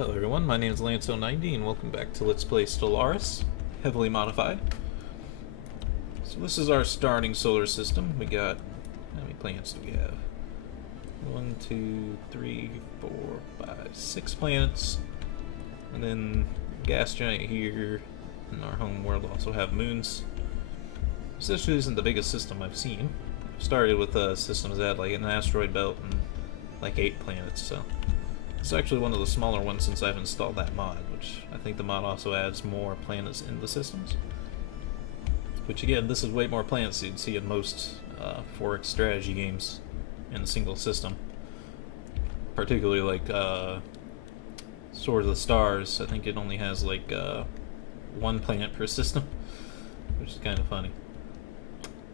Hello everyone, my name is Lance090 and welcome back to Let's Play Stellaris, heavily modified. So this is our starting solar system. We got, how many planets do we have? 1, 2, 3, 4, 5, 6 planets. And then gas giant here, and our home world also have moons. This actually isn't the biggest system I've seen. I started with systems that had like an asteroid belt and like 8 planets, so it's actually one of the smaller ones since I've installed that mod, which I think the mod also adds more planets in the systems. Which again, this is way more planets than you'd see in most 4X strategy games in a single system. Particularly like Sword of the Stars, I think it only has like 1 planet per system, which is kind of funny.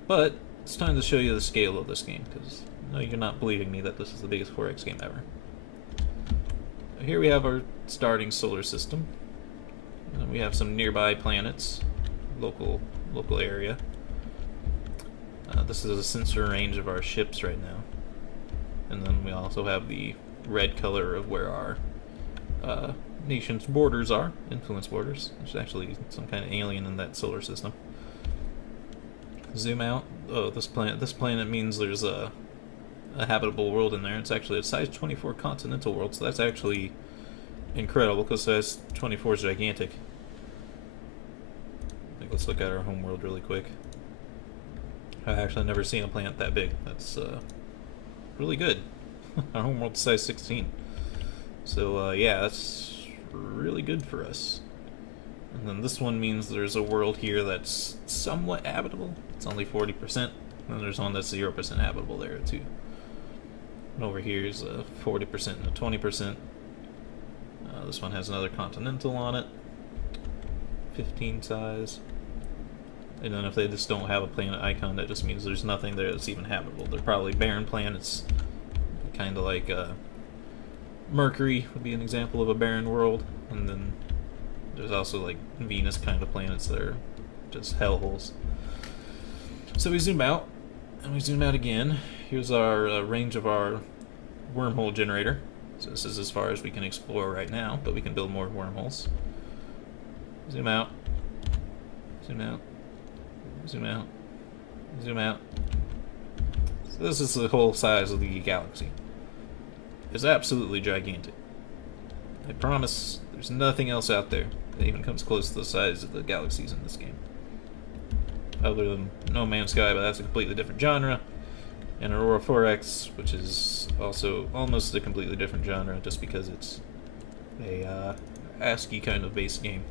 But it's time to show you the scale of this game, because no, you're not believing me that this is the biggest 4X game ever. Here we have our starting solar system, and then we have some nearby planets, local area. This is a sensor range of our ships right now, and then we also have the red color of where our nation's borders are, influence borders. There's actually some kind of alien in that solar system. Zoom out. Oh, this planet means there's a habitable world in there. It's actually a size 24 continental world, so that's actually incredible because size 24 is gigantic. Let's look at our home world really quick. I've actually never seen a planet that big. That's really good. Our home world's size 16. So yeah, that's really good for us. And then this one means there's a world here that's somewhat habitable. It's only 40%. And there's one that's 0% habitable there too. And over here is 40% and a 20%. This one has another continental on it. 15 size. And then if they just don't have a planet icon, that just means there's nothing there that's even habitable. They're probably barren planets. Kind of like Mercury would be an example of a barren world. And then there's also like Venus kind of planets that are just hellholes. So we zoom out. And we zoom out again. Here's our range of our wormhole generator. So this is as far as we can explore right now, but we can build more wormholes. Zoom out. Zoom out. Zoom out. Zoom out. So this is the whole size of the galaxy. It's absolutely gigantic. I promise there's nothing else out there that even comes close to the size of the galaxies in this game. Other than No Man's Sky, but that's a completely different genre. And Aurora 4X, which is also almost a completely different genre, just because it's a ASCII kind of based game.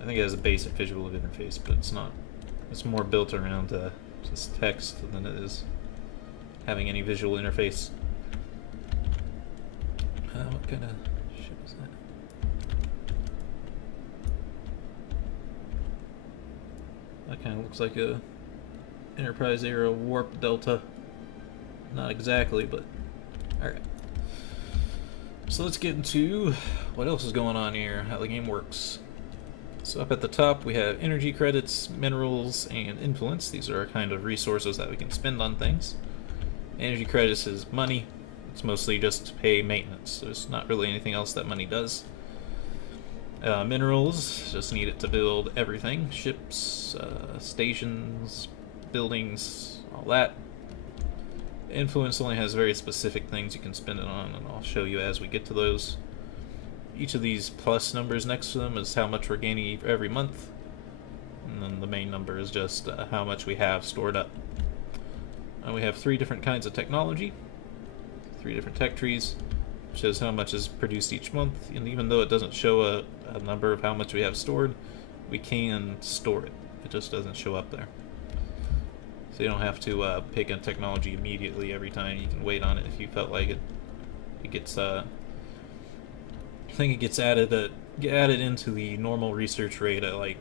I think it has a basic visual interface, but it's not. It's more built around just text than it is having any visual interface. What kind of ship is that? That kind of looks like a Enterprise era warp delta. Not exactly, but alright. So let's get into what else is going on here, how the game works. So up at the top we have energy credits, minerals, and influence. These are our kind of resources that we can spend on things. Energy credits is money. It's mostly just to pay maintenance. There's not really anything else that money does. Minerals, just need it to build everything. Ships, stations, buildings, all that. Influence only has very specific things you can spend it on, and I'll show you as we get to those. Each of these plus numbers next to them is how much we're gaining every month, and then the main number is just how much we have stored up. And we have 3 different kinds of technology, 3 different tech trees, which shows how much is produced each month, and even though it doesn't show a number of how much we have stored, we can store it. It just doesn't show up there. So you don't have to pick a technology immediately every time. You can wait on it if you felt like it. It gets, I think it gets added into the normal research rate at like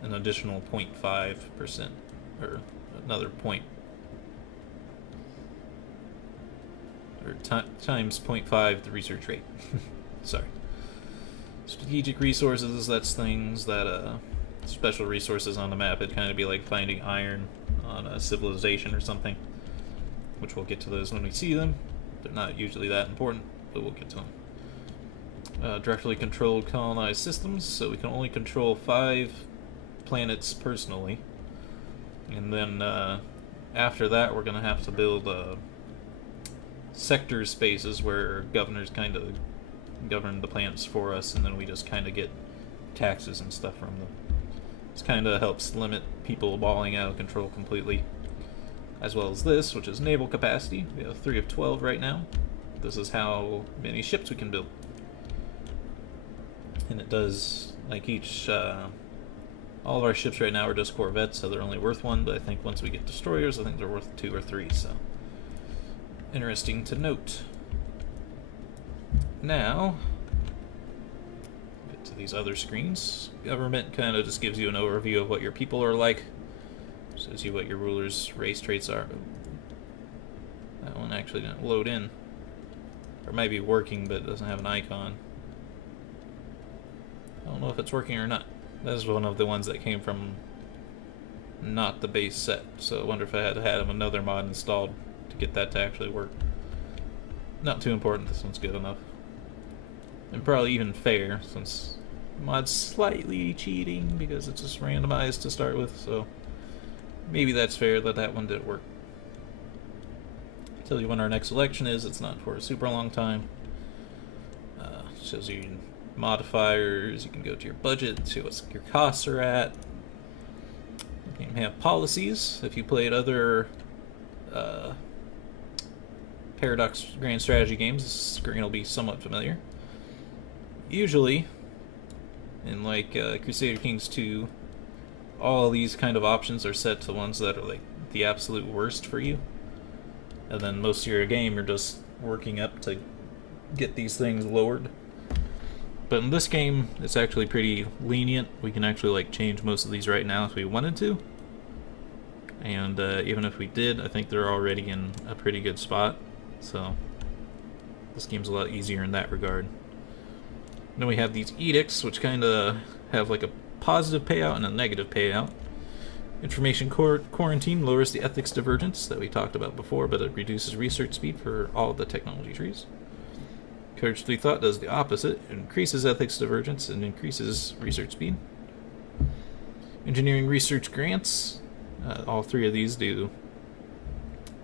an additional 0.5%, or another point, or times 0.5 the research rate. Sorry. Strategic resources, that's things that special resources on the map. It'd kind of be like finding iron on a civilization or something, which we'll get to those when we see them. They're not usually that important. but we'll get to them. Directly controlled colonized systems, so we can only control 5 planets personally. And then after that, we're going to have to build sector spaces where governors kind of govern the planets for us, and then we just kind of get taxes and stuff from them. This kind of helps limit people balling out of control completely. As well as this, which is naval capacity. We have 3 of 12 right now. This is how many ships we can build. And it does, like each, all of our ships right now are just corvettes, so they're only worth 1, but I think once we get destroyers, I think they're worth 2 or 3, so interesting to note. Now, get to these other screens. Government kind of just gives you an overview of what your people are like. Shows you what your ruler's race traits are. That one actually didn't load in. Or it might be working, but it doesn't have an icon. I don't know if it's working or not. This is one of the ones that came from not the base set, so I wonder if I had had another mod installed to get that to actually work. Not too important, this one's good enough. And probably even fair, since the mod's slightly cheating because it's just randomized to start with, so maybe that's fair that that one did work. Tell you when our next election is, it's not for a super long time. Shows you modifiers, you can go to your budget, see what your costs are at. You can have policies. If you played other Paradox Grand Strategy games, this screen will be somewhat familiar. Usually, in like Crusader Kings 2, all these kind of options are set to ones that are like the absolute worst for you. And then most of your game you're just working up to get these things lowered. But in this game, it's actually pretty lenient. We can actually like change most of these right now if we wanted to. And even if we did, I think they're already in a pretty good spot. So this game's a lot easier in that regard. Then we have these edicts, which kind of have like a positive payout and a negative payout. Information quarantine lowers the ethics divergence that we talked about before, but it reduces research speed for all of the technology trees. Courage 3 Thought does the opposite, it increases ethics divergence and increases research speed. Engineering research grants, all 3 of these do.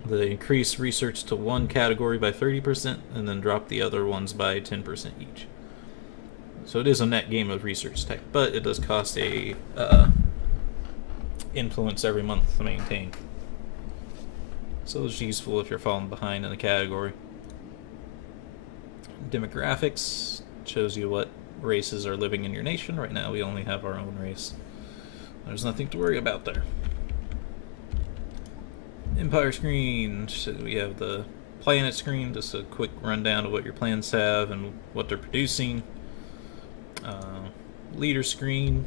They increase research to one category by 30% and then drop the other ones by 10% each. So it is a net game of research tech, but it does cost a influence every month to maintain. So it's useful if you're falling behind in a category. Demographics shows you what races are living in your nation. Right now we only have our own race. There's nothing to worry about there. Empire screen, so we have the planet screen, just a quick rundown of what your plans have and what they're producing. Leader screen,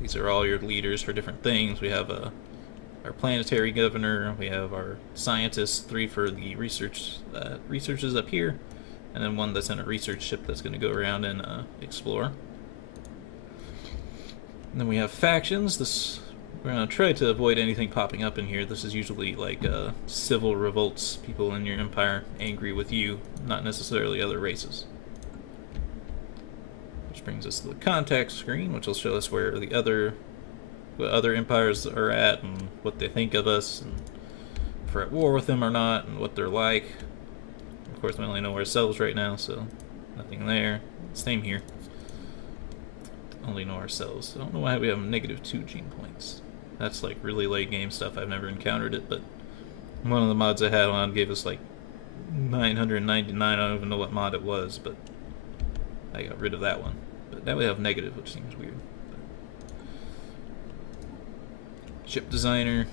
these are all your leaders for different things. We have our planetary governor, we have our scientists, 3 for the researchers up here, and then 1 that's in a research ship that's going to go around and explore. And then we have factions. We're going to try to avoid anything popping up in here. This is usually like civil revolts, people in your empire angry with you, not necessarily other races. Which brings us to the contact screen, which will show us where the other empires are at and what they think of us, and if we're at war with them or not, and what they're like. Of course, we only know ourselves right now, so nothing there. Same here. Only know ourselves. I don't know why we have -2 gene points. That's like really late game stuff. I've never encountered it, but one of the mods I had on gave us like 999. I don't even know what mod it was, but I got rid of that one. But now we have negative, which seems weird. Ship designer.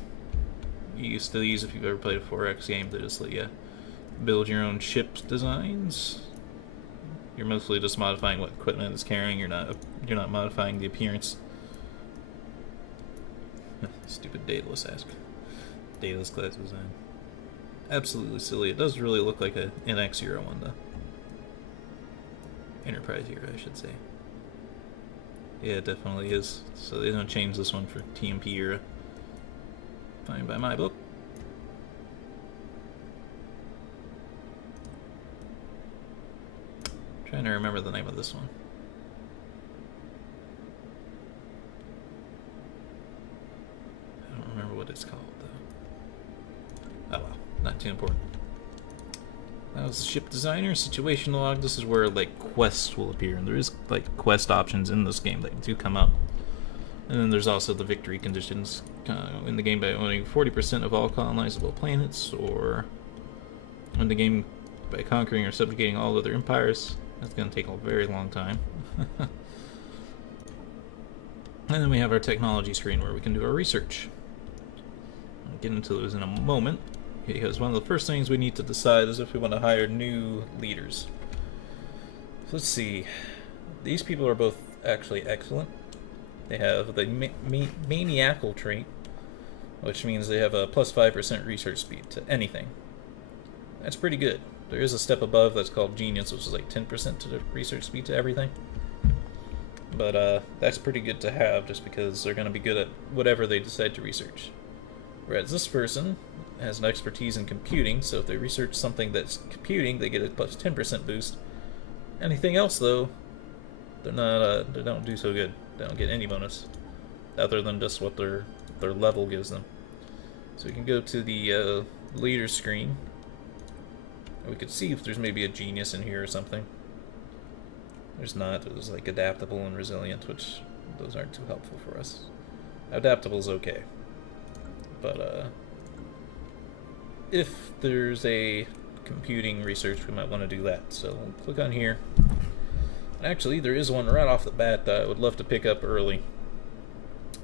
You used to these if you've ever played a 4X game. They just let you build your own ship designs. You're mostly just modifying what equipment it's carrying. You're not modifying the appearance. Stupid Daedalus ask. Daedalus class design. Absolutely silly. It does really look like a NX Euro one though. Enterprise Euro, I should say. Yeah, it definitely is. So they don't change this one for TMP era. Fine by my book. trying to remember the name of this one. I don't remember what it's called, though. Oh well, not too important. That was ship designer, situation log. This is where like quests will appear, and there is like quest options in this game that do come up. And then there's also the victory conditions in the game by owning 40% of all colonizable planets, or in the game by conquering or subjugating all other empires. That's going to take a very long time. And then we have our technology screen where we can do our research. I'll get into those in a moment, because one of the first things we need to decide is if we want to hire new leaders. So let's see. These people are both actually excellent. They have the maniacal trait, which means they have a plus 5% research speed to anything. That's pretty good. There is a step above that's called genius, which is like 10% to the research speed to everything. But that's pretty good to have, just because they're going to be good at whatever they decide to research. Whereas this person has an expertise in computing, so if they research something that's computing, they get a plus 10% boost. Anything else, though, they don't do so good. They don't get any bonus, other than just what their level gives them. So we can go to the leader screen. We could see if there's maybe a genius in here or something. There's not. There's like adaptable and resilient, which those aren't too helpful for us. Adaptable's okay, but if there's a computing research, we might want to do that. So we'll click on here. Actually, there is one right off the bat that I would love to pick up early.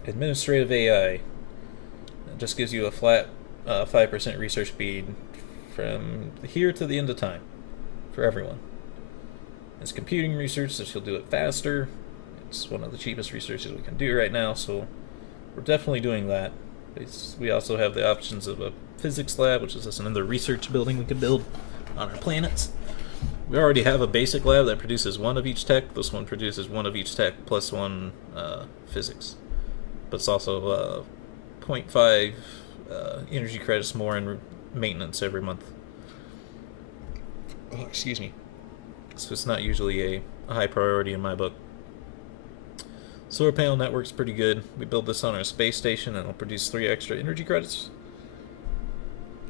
Administrative AI. It just gives you a flat 5% research speed from here to the end of time for everyone. It's computing research, so she'll do it faster. It's one of the cheapest researches we can do right now, so we're definitely doing that. We also have the options of a physics lab, which is just another research building we could build on our planets. We already have a basic lab that produces one of each tech. This one produces one of each tech plus one physics. But it's also 0.5 energy credits more in maintenance every month. Oh, excuse me. So it's not usually a high priority in my book. Solar panel network's pretty good. We build this on our space station and it'll produce 3 extra energy credits.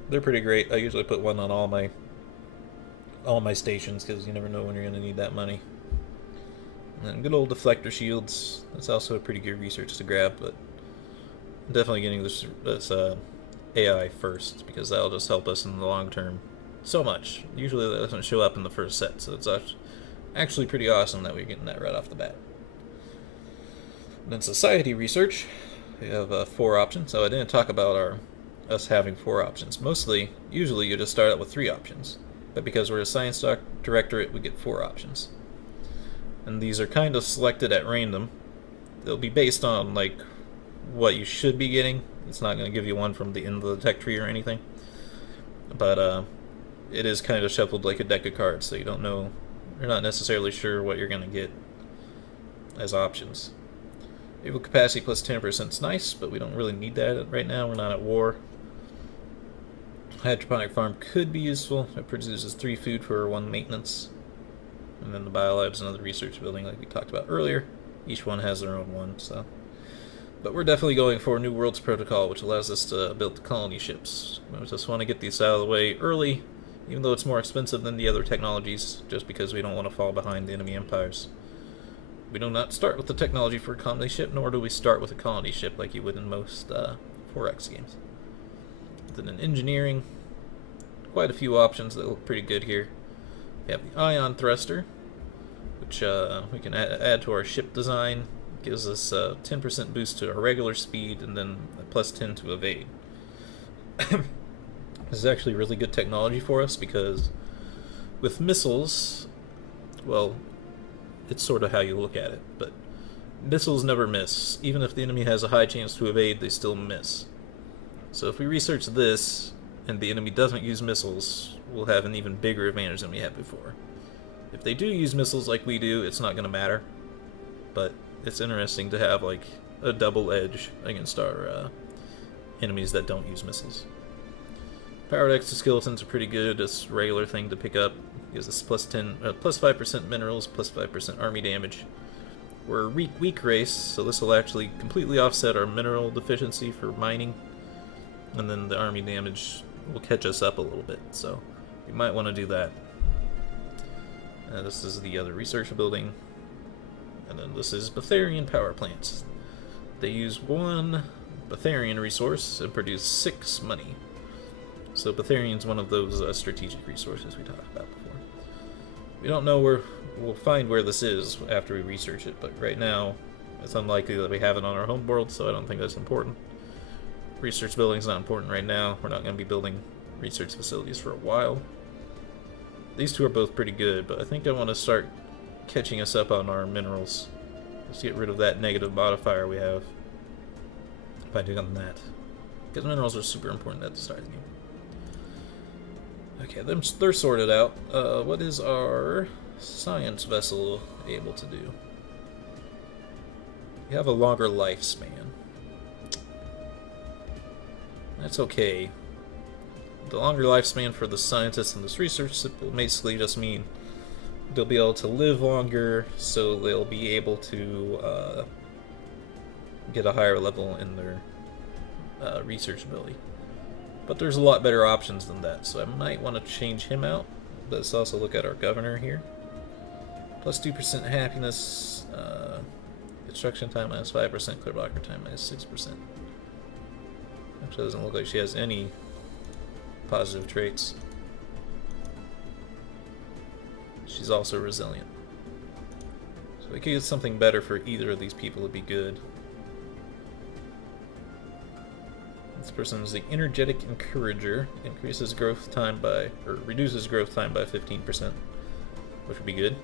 They're pretty great. I usually put one on all my stations, because you never know when you're going to need that money. And then good old deflector shields. That's also a pretty good research to grab, but I'm definitely getting this AI first, because that'll just help us in the long term so much. Usually that doesn't show up in the first set, so it's actually pretty awesome that we're getting that right off the bat. Then society research, we have 4 options. So I didn't talk about us having 4 options. Usually you just start out with 3 options. But because we're a science directorate, we get 4 options. And these are kind of selected at random. They'll be based on like what you should be getting. It's not going to give you one from the end of the tech tree or anything. But it is kind of shuffled like a deck of cards, so you're not necessarily sure what you're going to get as options. Naval capacity plus 10% is nice, but we don't really need that right now. We're not at war. Hydroponic farm could be useful. It produces 3 food for 1 maintenance. And then the biolab's another research building like we talked about earlier. Each one has their own one, so. But we're definitely going for New Worlds Protocol, which allows us to build the colony ships. We just want to get these out of the way early, even though it's more expensive than the other technologies, just because we don't want to fall behind the enemy empires. We do not start with the technology for a colony ship, nor do we start with a colony ship like you would in most 4X games. Then in engineering, quite a few options that look pretty good here. We have the ion thruster, which we can add to our ship design. It gives us a 10% boost to our regular speed, and then a plus 10 to evade. This is actually really good technology for us, because with missiles, well, it's sort of how you look at it, but missiles never miss. Even if the enemy has a high chance to evade, they still miss. So if we research this, and the enemy doesn't use missiles, we'll have an even bigger advantage than we had before. If they do use missiles like we do, it's not going to matter, but it's interesting to have like a double edge against our enemies that don't use missiles. Powered exoskeletons are pretty good. It's a regular thing to pick up. Gives us plus 5% minerals, plus 5% army damage. We're a weak race, so this will actually completely offset our mineral deficiency for mining, and then the army damage will catch us up a little bit, so you might want to do that. This is the other research building, and then this is Betharian power plants. They use 1 Betharian resource and produce 6 money. So Betharian's one of those strategic resources we talked about before. We don't know where we'll find where this is after we research it, but right now it's unlikely that we have it on our home world, so I don't think that's important. Research building's not important right now. We're not going to be building research facilities for a while. These two are both pretty good, but I think I want to start catching us up on our minerals. Let's get rid of that negative modifier we have by doing that, because minerals are super important at the start of the game. Okay, they're sorted out. What is our science vessel able to do? We have a longer lifespan. That's okay. The longer lifespan for the scientists in this research will basically just mean they'll be able to live longer, so they'll be able to get a higher level in their research ability. But there's a lot better options than that, so I might want to change him out. Let's also look at our governor here. Plus 2% happiness, construction time minus 5%, clear blocker time minus 6%. Actually doesn't look like she has any positive traits. She's also resilient. So we could get something better for either of these people would be good. This person is the energetic encourager. Increases growth time by, or reduces growth time by 15%, which would be good.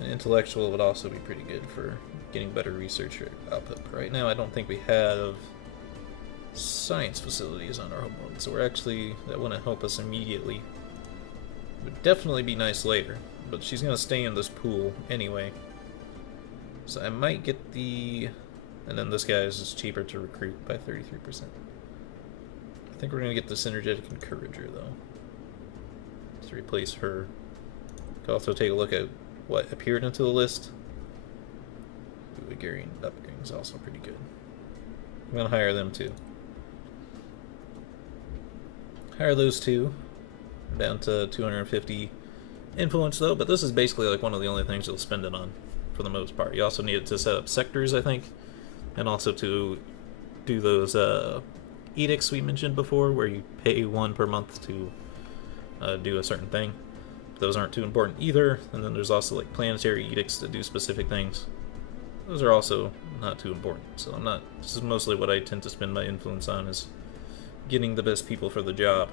And intellectual would also be pretty good for getting better research output. Right now, I don't think we have science facilities on our homeworld, so that wouldn't help us immediately. It would definitely be nice later, but she's going to stay in this pool anyway. So I might get the... And then this guy is just cheaper to recruit by 33%. I think we're going to get this energetic encourager, though, to replace her. Could also take a look at what appeared into the list. Bulgarian upgrade is also pretty good. I'm going to hire them, too. Hire those two. Down to 250 influence, though, but this is basically like one of the only things you'll spend it on, for the most part. You also need it to set up sectors, I think. And also to do those edicts we mentioned before, where you pay 1 per month to do a certain thing. Those aren't too important either. And then there's also like planetary edicts that do specific things. Those are also not too important. So this is mostly what I tend to spend my influence on, is getting the best people for the job.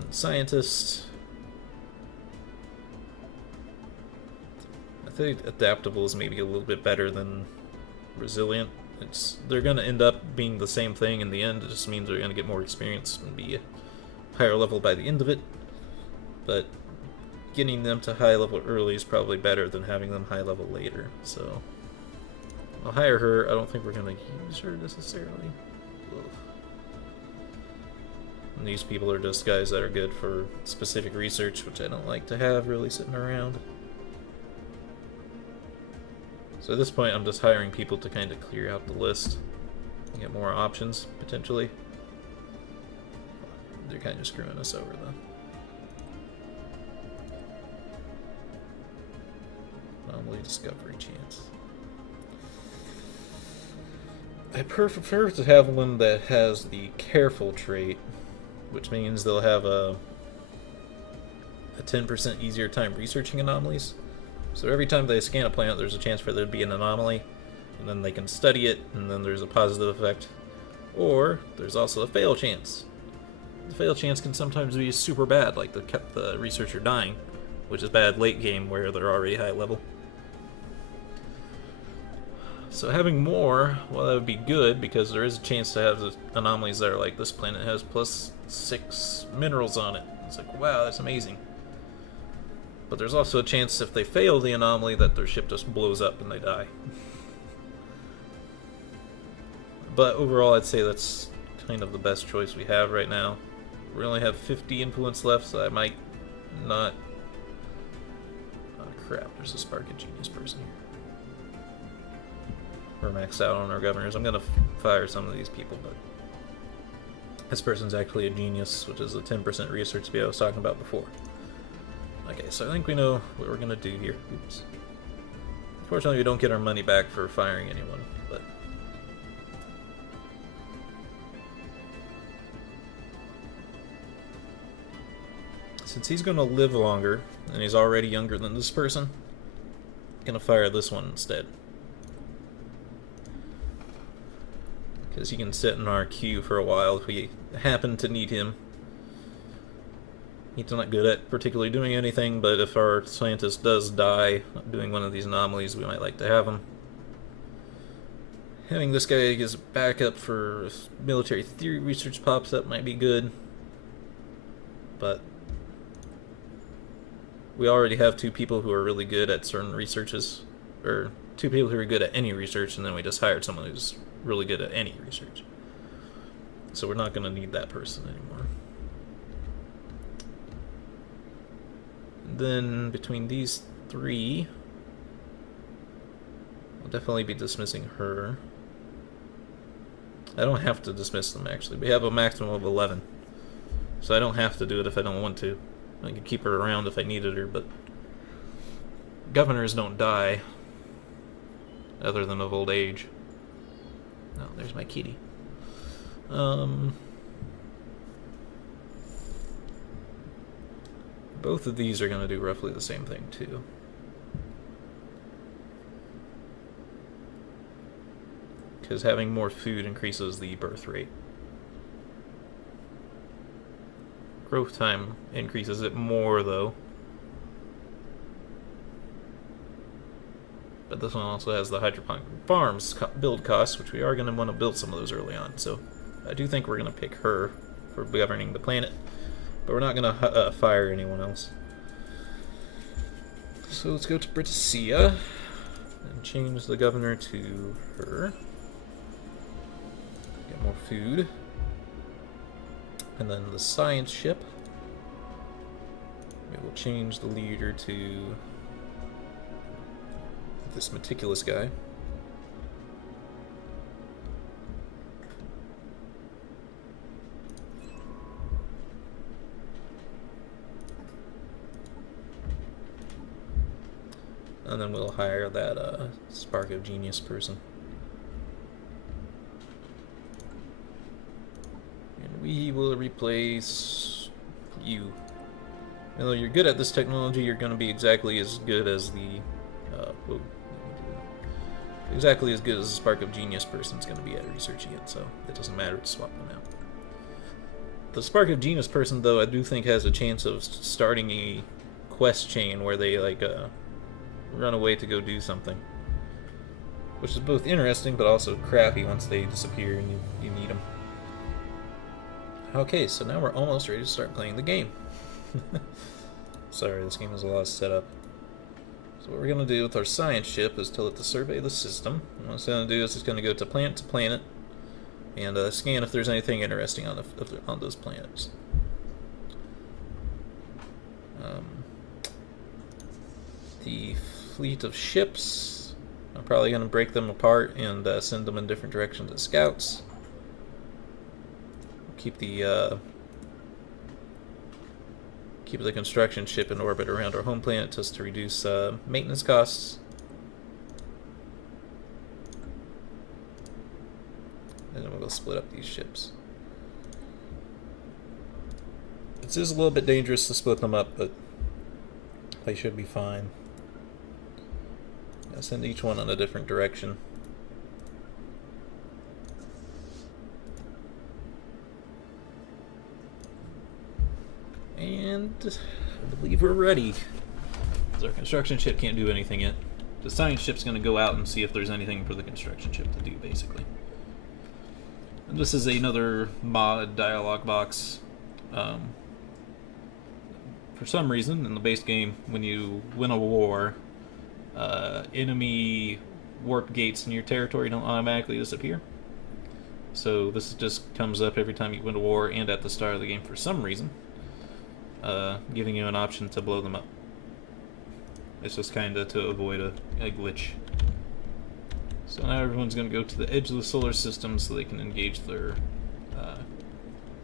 And scientists, I think adaptable is maybe a little bit better than resilient. They're going to end up being the same thing in the end. It just means they're going to get more experience and be a higher level by the end of it. But getting them to high level early is probably better than having them high level later. So I'll hire her. I don't think we're going to use her necessarily. Ugh. And these people are just guys that are good for specific research, which I don't like to have really sitting around. So at this point, I'm just hiring people to kind of clear out the list and get more options, potentially. They're kind of screwing us over, though. Anomaly discovery chance. I prefer to have one that has the careful trait, which means they'll have a 10% easier time researching anomalies. So every time they scan a planet, there's a chance for there to be an anomaly, and then they can study it, and then there's a positive effect. Or there's also a fail chance. The fail chance can sometimes be super bad, like the researcher dying, which is bad late game where they're already high level. So having more, well, that would be good, because there is a chance to have the anomalies that are like, this planet has plus 6 minerals on it. It's like, wow, that's amazing. But there's also a chance if they fail the anomaly that their ship just blows up and they die. But overall, I'd say that's kind of the best choice we have right now. We only have 50 influence left, so I might not... Oh crap, there's a Spark of Genius person here. We're maxed out on our governors. I'm gonna fire some of these people, but... This person's actually a genius, which is a 10% research speed I was talking about before. Okay, so I think we know what we're gonna do here. Oops. Unfortunately, we don't get our money back for firing anyone, but... Since he's gonna live longer, and he's already younger than this person, I'm gonna fire this one instead. Because he can sit in our queue for a while if we happen to need him. He's not good at particularly doing anything, but if our scientist does die doing one of these anomalies, we might like to have him. Having this guy as backup for if military theory research pops up might be good, but we already have 2 people who are really good at certain researches, or 2 people who are good at any research, and then we just hired someone who's really good at any research. So we're not going to need that person anymore. And then between these 3, I'll definitely be dismissing her. I don't have to dismiss them, actually. We have a maximum of 11. So I don't have to do it if I don't want to. I could keep her around if I needed her, but governors don't die other than of old age. Oh, there's my kitty. Both of these are going to do roughly the same thing, too. Because having more food increases the birth rate. Growth time increases it more, though. But this one also has the hydroponic farms build costs, which we are going to want to build some of those early on. So I do think we're going to pick her for governing the planet. But we're not going to fire anyone else. So let's go to Britissia and change the governor to her. Get more food. And then the science ship. We will change the leader to this meticulous guy. And then we'll hire that Spark of Genius person. And we will replace you. Even though you're good at this technology, you're going to be exactly as good as the exactly as good as the Spark of Genius person's going to be at researching it, so it doesn't matter to swap them out. The Spark of Genius person, though, I do think has a chance of starting a quest chain where they like run away to go do something, which is both interesting but also crappy once they disappear and you need them. Okay, so now we're almost ready to start playing the game. Sorry, this game has a lot of setup. So what we're going to do with our science ship is tell it to survey the system. And what it's going to do is it's going to go to planet and scan if there's anything interesting on those planets. The fleet of ships, I'm probably going to break them apart and send them in different directions as scouts. Keep the construction ship in orbit around our home planet just to reduce maintenance costs. And then we'll split up these ships. It is a little bit dangerous to split them up, but they should be fine. I'll send each one in a different direction. And I believe we're ready. Because our construction ship can't do anything yet. The science ship's going to go out and see if there's anything for the construction ship to do, basically. And this is another mod dialogue box. For some reason, in the base game, when you win a war, enemy warp gates in your territory don't automatically disappear. So this just comes up every time you win a war and at the start of the game for some reason, giving you an option to blow them up. It's just kind of to avoid a glitch. So now everyone's going to go to the edge of the solar system so they can engage their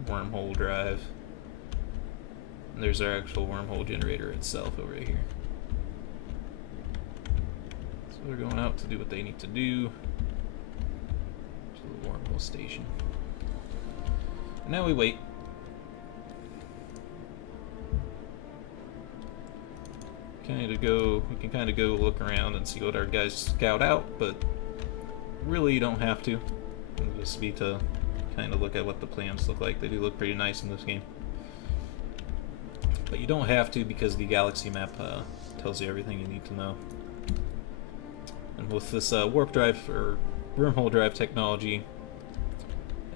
wormhole drive. And there's our actual wormhole generator itself over here. So they're going out to do what they need to do to the wormhole station. And now we wait. We can kind of go look around and see what our guys scout out, but really you don't have to. It'll just be to kind of look at what the plans look like. They do look pretty nice in this game. But you don't have to because the galaxy map tells you everything you need to know. And with this warp drive or wormhole drive technology,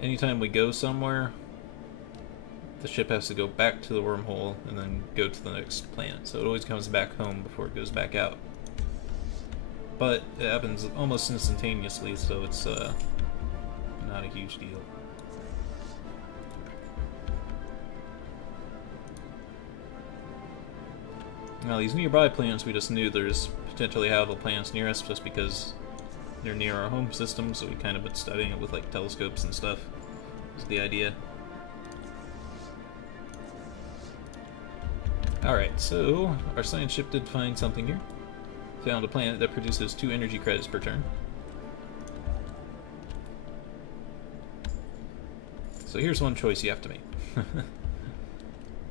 anytime we go somewhere, the ship has to go back to the wormhole and then go to the next planet. So it always comes back home before it goes back out. But it happens almost instantaneously, so it's not a huge deal. Now these nearby planets, we just knew there's potentially habitable planets near us just because they're near our home system, so we kind of been studying it with like telescopes and stuff. That's the idea. Alright, so our science ship did find something here. Found a planet that produces 2 energy credits per turn. So here's one choice you have to make.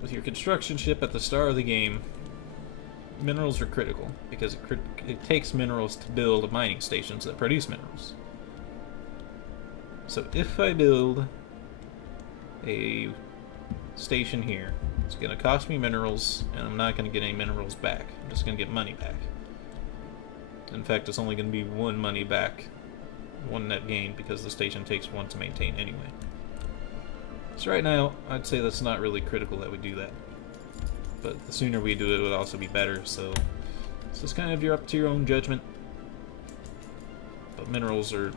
With your construction ship at the start of the game, minerals are critical because it takes minerals to build mining stations that produce minerals. So if I build a station here, it's going to cost me minerals, and I'm not going to get any minerals back. I'm just going to get money back. In fact, it's only going to be 1 money back, 1 net gain, because the station takes 1 to maintain anyway. So right now, I'd say that's not really critical that we do that. But the sooner we do it, it would also be better, so it's just kind of you're up to your own judgment. But minerals are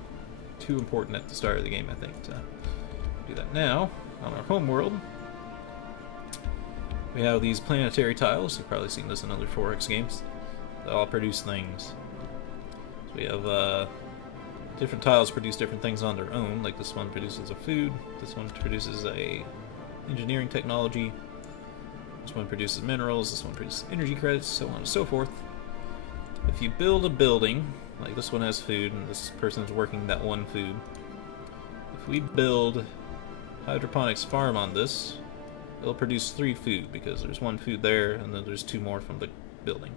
too important at the start of the game, I think, to do that. Now, on our home world, we have these planetary tiles. You've probably seen this in other 4X games. They all produce things. So we have different tiles produce different things on their own. Like this one produces a food. This one produces a engineering technology. This one produces minerals. This one produces energy credits, so on and so forth. If you build a building, like this one has food, and this person's working that 1 food. If we build hydroponics farm on this, it'll produce 3 food because there's 1 food there and then there's 2 more from the building.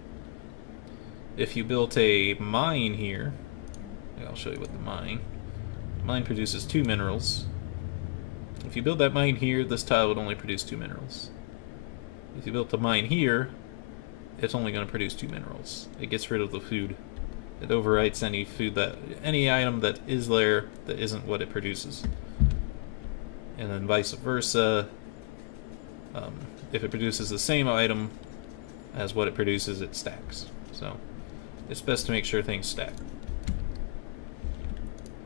If you built a mine here, I'll show you what the mine produces 2 minerals. If you build that mine here, this tile would only produce 2 minerals. If you built the mine here, it's only going to produce 2 minerals. It gets rid of the food. It overwrites any item that is there that isn't what it produces. And then vice versa. If it produces the same item as what it produces, it stacks. So it's best to make sure things stack.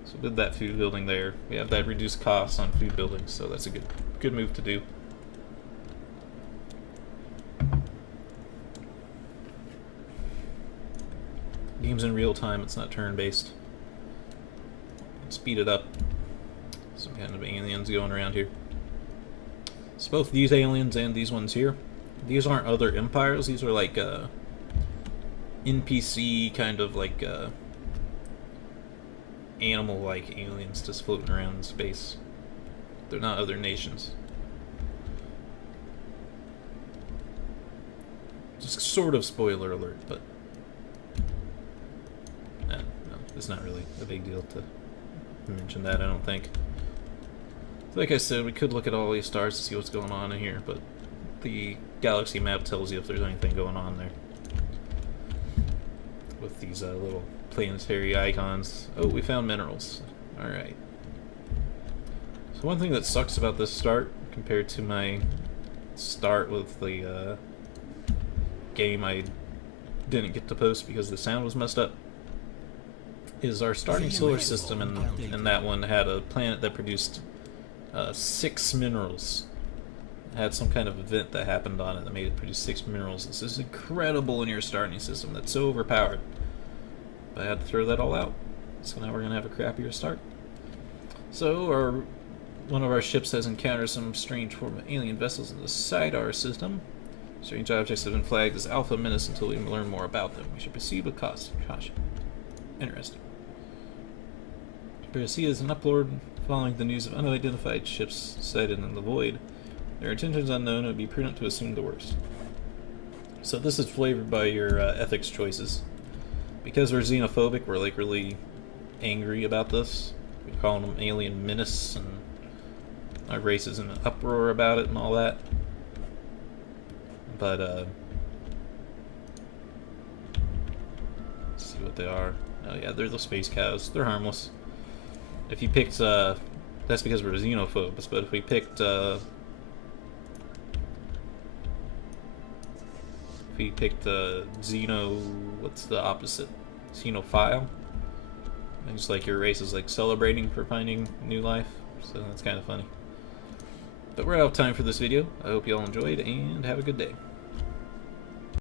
So did that food building there. We have that reduced costs on food building, so that's a good move to do. Game's in real time, it's not turn-based. Speed it up. Some kind of aliens going around here. So both these aliens and these ones here, these aren't other empires, these are like NPC kind of like animal-like aliens just floating around in space. They're not other nations. Just sort of spoiler alert, but no, it's not really a big deal to mention that, I don't think. Like I said, we could look at all these stars to see what's going on in here, but the galaxy map tells you if there's anything going on there. With these little planetary icons. Oh, we found minerals. Alright. So one thing that sucks about this start, compared to my start with the game I didn't get to post because the sound was messed up, is our starting solar system, and that one had a planet that produced 6 minerals. It had some kind of event that happened on it that made it produce 6 minerals. This is incredible in your starting system. That's so overpowered. But I had to throw that all out. So now we're going to have a crappier start. So one of our ships has encountered some strange form of alien vessels in the Sci-Fi system. Strange objects have been flagged as Alpha Menace until we learn more about them. We should proceed with caution. Interesting. Bercia is an upload following the news of unidentified ships sighted in the void. Their intentions unknown, it would be prudent to assume the worst. So this is flavored by your ethics choices. Because we're xenophobic, we're like really angry about this. We're calling them alien menace, and our race is in an uproar about it and all that. But let's see what they are. Oh yeah, they're the space cows. They're harmless. If you picked, that's because we're xenophobes, but if we picked, what's the opposite? Xenophile? And just like your race is like celebrating for finding new life, so that's kind of funny. But we're out of time for this video. I hope you all enjoyed, and have a good day.